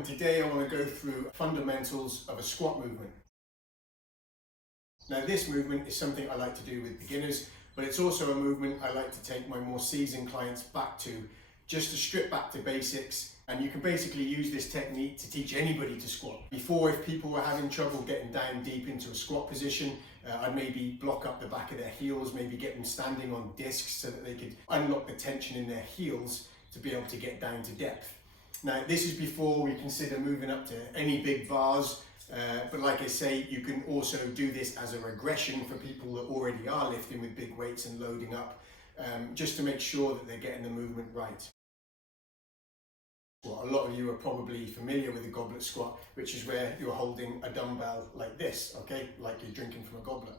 and today I want to go through fundamentals of a squat movement. Now this movement is something I like to do with beginners, but it's also a movement I like to take my more seasoned clients back to, just to strip back to basics. And you can basically use this technique to teach anybody to squat. Before, if people were having trouble getting down deep into a squat position, I'd maybe block up the back of their heels, maybe get them standing on discs so that they could unlock the tension in their heels to be able to get down to depth. Now this is before we consider moving up to any big bars, but like I say, you can also do this as a regression for people that already are lifting with big weights and loading up, just to make sure that they're getting the movement right. Well, a lot of you are probably familiar with the goblet squat, which is where you're holding a dumbbell like this, okay, like you're drinking from a goblet.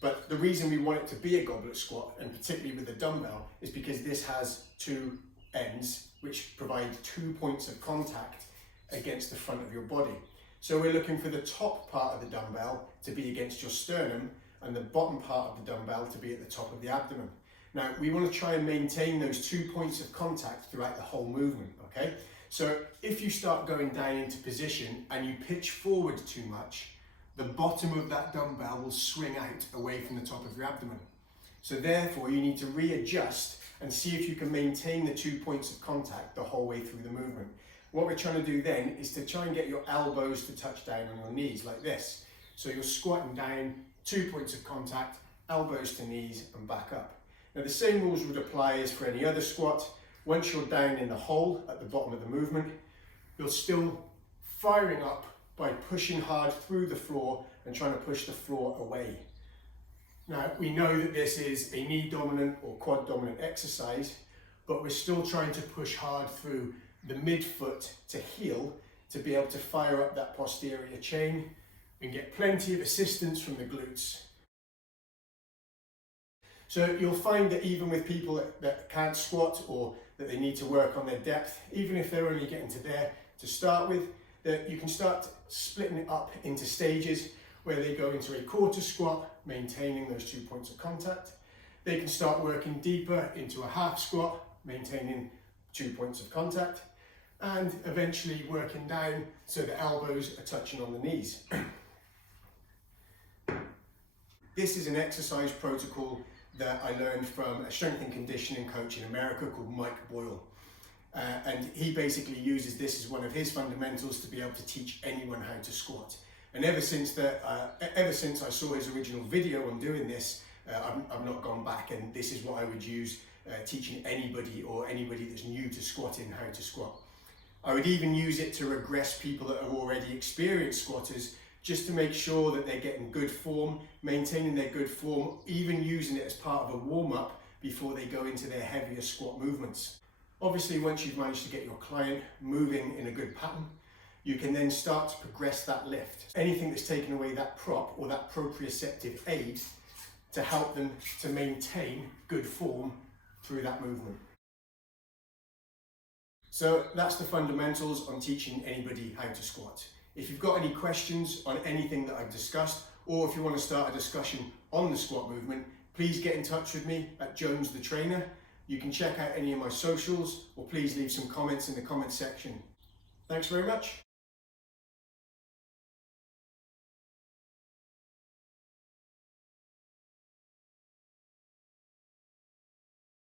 But the reason we want it to be a goblet squat, and particularly with a dumbbell, is because this has two ends which provide 2 points of contact against the front of your body. So we're looking for the top part of the dumbbell to be against your sternum and the bottom part of the dumbbell to be at the top of the abdomen. Now we want to try and maintain those 2 points of contact throughout the whole movement, okay? So if you start going down into position and you pitch forward too much, the bottom of that dumbbell will swing out away from the top of your abdomen. So therefore you need to readjust and see if you can maintain the 2 points of contact the whole way through the movement. What we're trying to do then is to try and get your elbows to touch down on your knees like this. So you're squatting down, 2 points of contact, elbows to knees and back up. Now the same rules would apply as for any other squat. Once you're down in the hole at the bottom of the movement, you're still firing up by pushing hard through the floor and trying to push the floor away. Now we know that this is a knee dominant or quad dominant exercise, but we're still trying to push hard through the midfoot to heel to be able to fire up that posterior chain and get plenty of assistance from the glutes. So you'll find that even with people that can't squat or that they need to work on their depth, even if they're only getting to there to start with, that you can start splitting it up into stages where they go into a quarter squat, maintaining those 2 points of contact. They can start working deeper into a half squat, maintaining 2 points of contact, and eventually working down so the elbows are touching on the knees. This is an exercise protocol that I learned from a strength and conditioning coach in America called Mike Boyle. And he basically uses this as one of his fundamentals to be able to teach anyone how to squat. And ever since I saw his original video on doing this, I've not gone back, and this is what I would use teaching anybody or anybody that's new to squatting how to squat. I would even use it to regress people that are already experienced squatters, just to make sure that they're getting good form, maintaining their good form, even using it as part of a warm-up before they go into their heavier squat movements. Obviously, once you've managed to get your client moving in a good pattern, you can then start to progress that lift. Anything that's taken away that prop or that proprioceptive aid to help them to maintain good form through that movement. So that's the fundamentals on teaching anybody how to squat. If you've got any questions on anything that I've discussed, or if you want to start a discussion on the squat movement, please get in touch with me at Jones the Trainer. You can check out any of my socials, or please leave some comments in the comment section. Thanks very much.